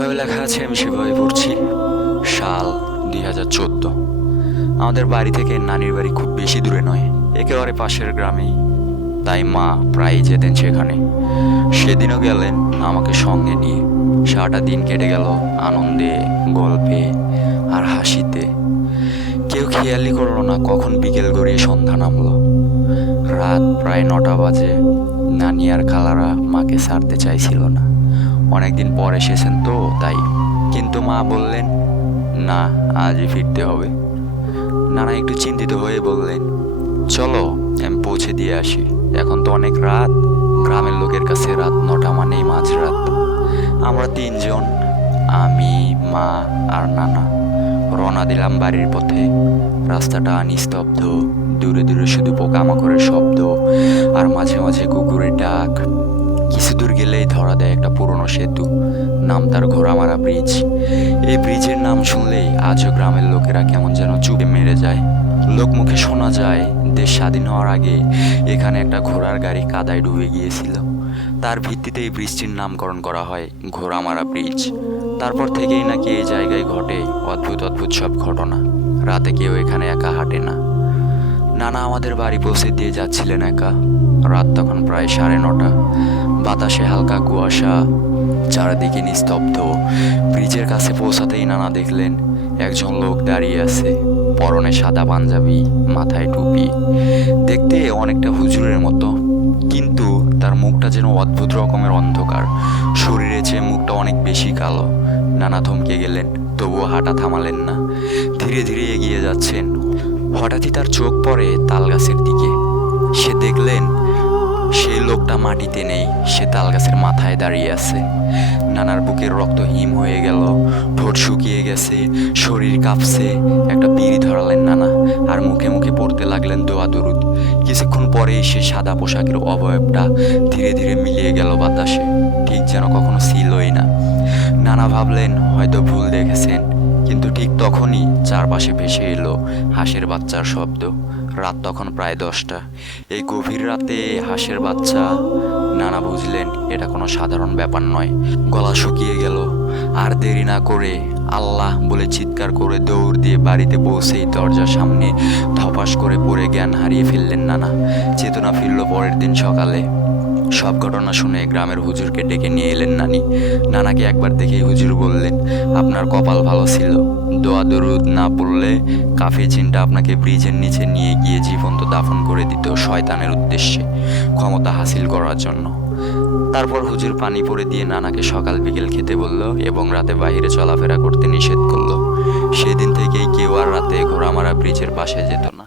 যেভাবে লেখা আছে আমি সেভাবে পড়ছি। সাল 2014। আমাদের বাড়ি থেকে নানির বাড়ি খুব বেশি দূরে নয়, একেবারে পাশের গ্রামেই। তাই মা প্রায়ই যেতেন সেখানে। সেদিনও গেলেন আমাকে সঙ্গে নিয়ে। সারাটা দিন কেটে গেল আনন্দে, গল্পে আর হাসিতে। কেউ খেয়ালই করলো না কখন বিকেল গড়িয়ে সন্ধ্যা নামলো। রাত প্রায় 9টা বাজে। নানি আর খালারা মাকে ছাড়তে চাইছিল না। অনেকদিন পর এসেছেন তো তাই। কিন্তু মা বললেন, না, আজই ফিরতে হবে। নানা একটু চিন্তিত হয়ে বললেন, চলো আমি পৌঁছে দিয়ে আসি। এখন তো অনেক রাত। গ্রামের লোকের কাছে রাত 9টা মানেই মাঝরাত। আমরা তিনজন, আমি, মা আর নানা, রওনা দিলাম বাড়ির পথে। রাস্তাটা নিস্তব্ধ, দূরে দূরে শুধু পোকামাকড়ের শব্দ আর মাঝে মাঝে কুকুরের ডাক। কিছু দূর গেলেই ধরা দেয় একটা পুরনো সেতু, নাম তার ঘোড়ামারা ব্রিজ। এই ব্রিজের নাম শুনলেই আজও গ্রামের লোকেরা কেমন যেন চুপে মেরে যায়। লোকমুখে শোনা যায় দেশ স্বাধীন হওয়ার আগে এখানে একটা ঘোড়ার গাড়ি কাদায় ডুবে গিয়েছিল। তার ভিত্তিতে এই ব্রিজটির নামকরণ করা হয় ঘোড়ামারা ব্রিজ। তারপর থেকেই নাকি এই জায়গায় ঘটে অদ্ভুত অদ্ভুত সব ঘটনা। রাতে কেউ এখানে একা হাঁটে না। নানা আমাদের বাড়ি পৌঁছে দিয়ে যাচ্ছিলেন একা। রাত তখন প্রায় 9:30। বাতাসে হালকা কুয়াশা, চারিদিকে নিস্তব্ধ। ব্রিজের কাছে পৌঁছাতেই নানা দেখলেন একজন লোক দাঁড়িয়ে আছে, পরনে সাদা পাঞ্জাবি, মাথায় টুপি। দেখতে অনেকটা হুজুরের মতো, কিন্তু তার মুখটা যেন অদ্ভুত রকমের অন্ধকার। শরীরের চেয়ে মুখটা অনেক বেশি কালো। নানা থমকে গেলেন, তবুও হাঁটা থামালেন না। ধীরে ধীরে এগিয়ে যাচ্ছেন। হঠাৎই তার চোখ পড়ে তাল গাছের দিকে। সে দেখলেন সেই লোকটা মাটিতে নেই, সে তাল গাছের মাথায় দাঁড়িয়ে আছে। নানার বুকের রক্ত হিম হয়ে গেল, ঠোঁট শুকিয়ে গেছে, শরীর কাঁপছে। একটা বিড়ি ধরালেন নানা আর মুখে মুখে পড়তে লাগলেন দোয়া দরুদ। কিছুক্ষণ পরেই সে সাদা পোশাকের অবয়বটা ধীরে ধীরে মিলিয়ে গেল বাতাসে, ঠিক যেন কখনো ছিলই না। নানা ভাবলেন হয়তো ভুল দেখেছেন, কিন্তু ঠিক তখনই চারপাশে ভেসে এলো হাঁসের বাচ্চার শব্দ। রাত তখন প্রায় 10টা। এই গভীর রাতে হাঁসের বাচ্চা। নানা বুঝলেন এটা কোনো সাধারণ ব্যাপার নয়। গলা শুকিয়ে গেল। আর দেরি না করে আল্লাহ বলে চিৎকার করে দৌড় দিয়ে বাড়িতে পৌঁছেই দরজার সামনে ধপাস করে পড়ে জ্ঞান হারিয়ে ফেললেন নানা। চেতনা ফিরল পরের দিন সকালে। সব ঘটনা শুনে গ্রামের হুজুরকে ডেকে নিয়ে এলেন নানি। নানাকে একবার দেখেই হুজুর বললেন, আপনার কপাল ভালো ছিল। দোয়া দরুদ না পড়লে কাফির জিনটা আপনাকে ব্রিজের নিচে নিয়ে গিয়ে জীবন্ত দাফন করে দিত শয়তানের উদ্দেশ্যে, ক্ষমতা হাসিল করার জন্য। তারপর হুজুর পানি পড়ে দিয়ে নানাকে সকাল বিকেল খেতে বলল এবং রাতে বাইরে চলাফেরা করতে নিষেধ করলো। সেদিন থেকেই কেউ আর রাতে ঘোড়ামারা ব্রিজের পাশে যেত না।